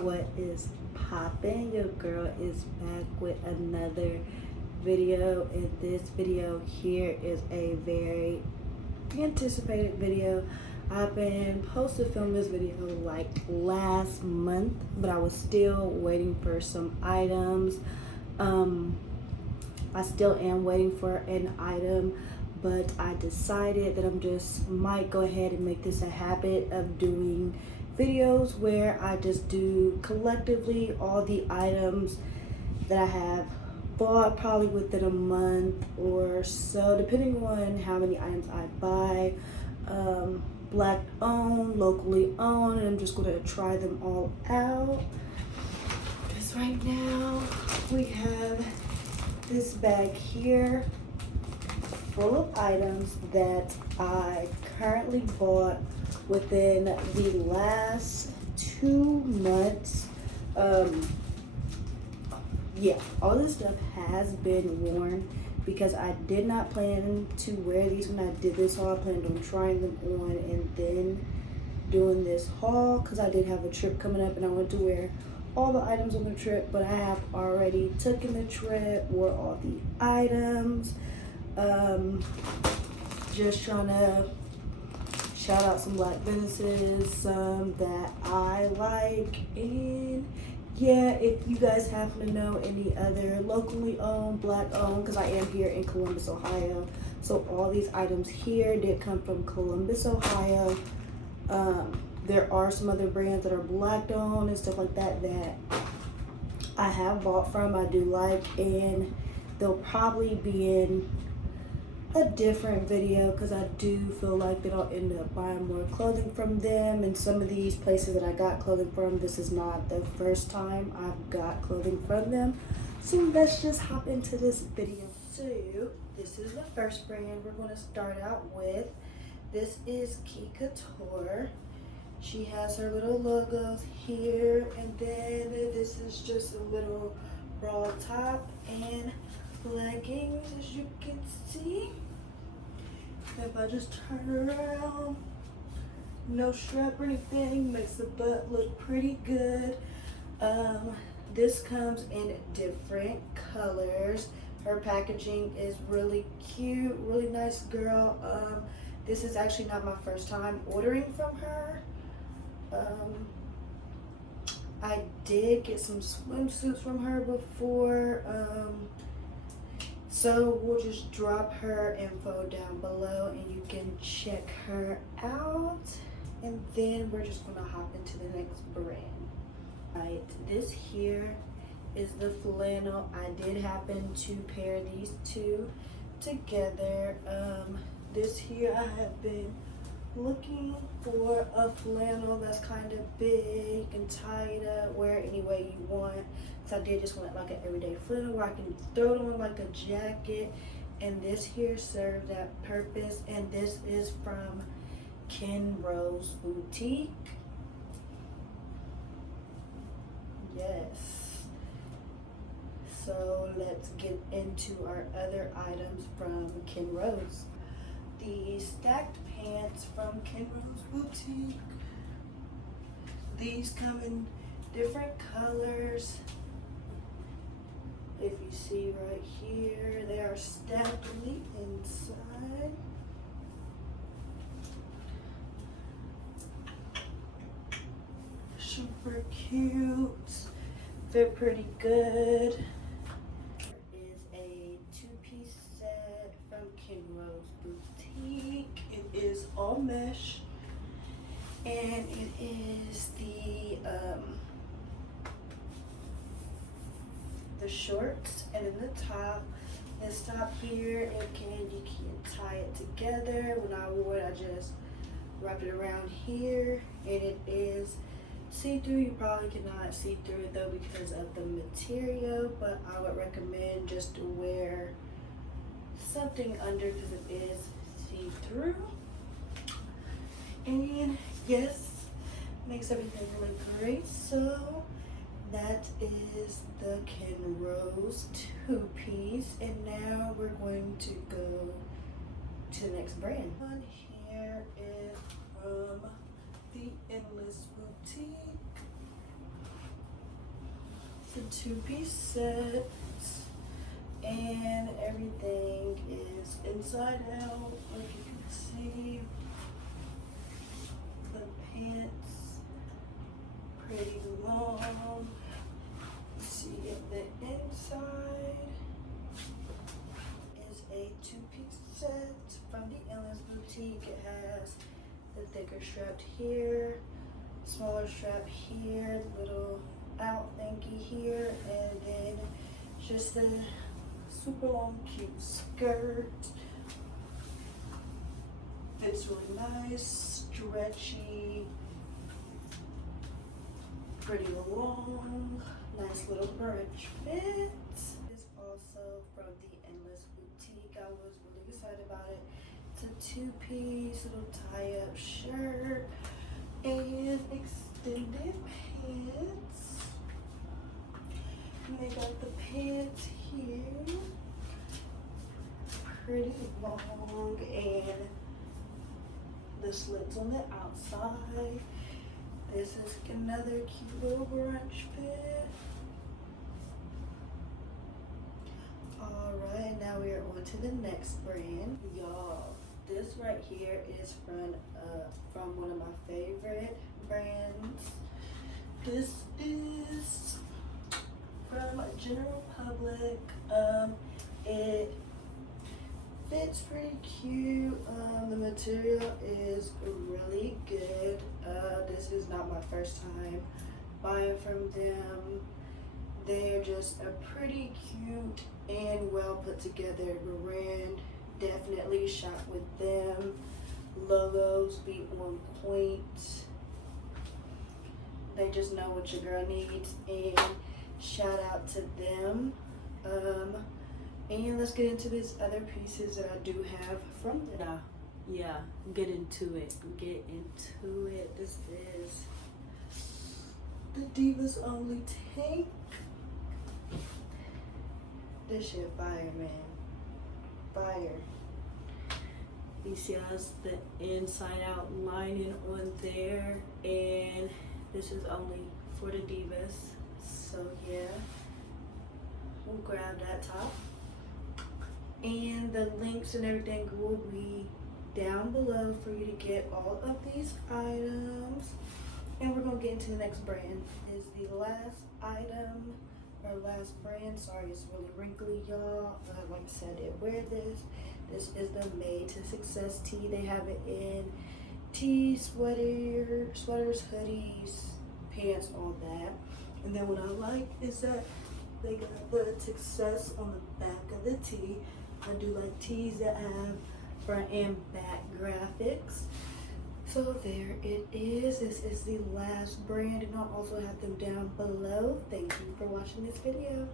What is poppin'? Your girl is back with another video, and this video here is a very anticipated video. I've been supposed to film this video like last month, but I was still waiting for some items. I still am waiting for an item, but I decided that I'm just might go ahead and make this a habit of doing videos where I just do collectively all the items that I have bought, probably within a month or so, depending on how many items I buy. Black owned, locally owned, and I'm just going to try them all out. Because right now we have this bag here full of items that I currently bought within the last 2 months. Yeah, all this stuff has been worn because I did not plan to wear these when I did this haul. I planned on trying them on and then doing this haul because I did have a trip coming up and I wanted to wear all the items on the trip, but I have already taken the trip, wore all the items. Just trying to shout out some black businesses, some that I like, and yeah, if you guys happen to know any other locally owned, black owned, because I am here in Columbus, Ohio, so all these items here did come from Columbus, Ohio. There are some other brands that are black owned and stuff like that that I have bought from, I do like, and they'll probably be in a different video because I do feel like that I'll end up buying more clothing from them. And some of these places that I got clothing from, this is not the first time I've got clothing from them. So let's just hop into this video. So this is the first brand we're going to start out with. This is Kika Tour. She has her little logos here, and then this is just a little bra top and leggings, as you can see. If I just turn around, no strap or anything, makes the butt look pretty good. This comes in different colors. Her packaging is really cute, really nice girl. This is actually not my first time ordering from her. I did get some swimsuits from her before. So we'll just drop her info down below and you can check her out. And then we're just gonna hop into the next brand. Alright, this here is the flannel. I did happen to pair these two together. This here, I have been looking for a flannel that's kind of big and tied up, wear it any way you want. So I did just want like an everyday flannel where I can throw it on like a jacket, and this here served that purpose. And this is from Ken Rose Boutique. Yes. So let's get into our other items from Ken Rose. The stacked pants from Ken Rose Boutique. These come in different colors. If you see right here, they are stacked on the inside. Super cute. Fit pretty good. There is a two-piece set from Ken Rose Boutique. It is all mesh, and it is the shorts, and then the top. This top here, you can tie it together. When I wore it, I just wrapped it around here, and it is see-through. You probably cannot see through it though because of the material, but I would recommend just to wear something under because it is see-through. And yes, makes everything really great. So that is the Ken Rose two-piece, and now we're going to go to the next brand. One here is from the Endless Boutique. It's a two-piece set, and everything is inside out, like you can see. The pants, pretty long. See the inside is a two-piece set from the Endless Boutique. It has the thicker strap here, smaller strap here, little out thingy here, and then just a super long cute skirt. Fits really nice, stretchy, pretty long, nice little brunch fit. It's also from the Endless Boutique. I was really excited about it. It's a two-piece little tie-up shirt and extended pants. And they got the pants here, pretty long, and the slits on the outside. This is another cute little brunch fit. Alright, now we are on to the next brand. Y'all, this right here is from one of my favorite brands. This is from General Public. It fits pretty cute. The material is really good. This is not my first time buying from them. They're just a pretty cute and well put together brand. Definitely shop with them. Logos be on point. They just know what your girl needs, and shout out to them. And let's get into these other pieces that I do have from them. Yeah, get into it. Get into it. This is the Divas Only tank. This shit fire, man. Fire. You see us the inside out lining on there, and this is only for the divas. So yeah, we'll grab that top. And the links and everything will be down below for you to get all of these items. And we're gonna get into the next brand. Is the last item, or last brand. Sorry, it's really wrinkly, y'all. Like I said, it wear this. This is the Made to Success tee. They have it in tees, sweaters, hoodies, pants, all that. And then what I like is that they got the success on the back of the tee. I do like tees that have front and back graphics. So there it is. This is the last brand, and I'll also have them down below. Thank you for watching this video.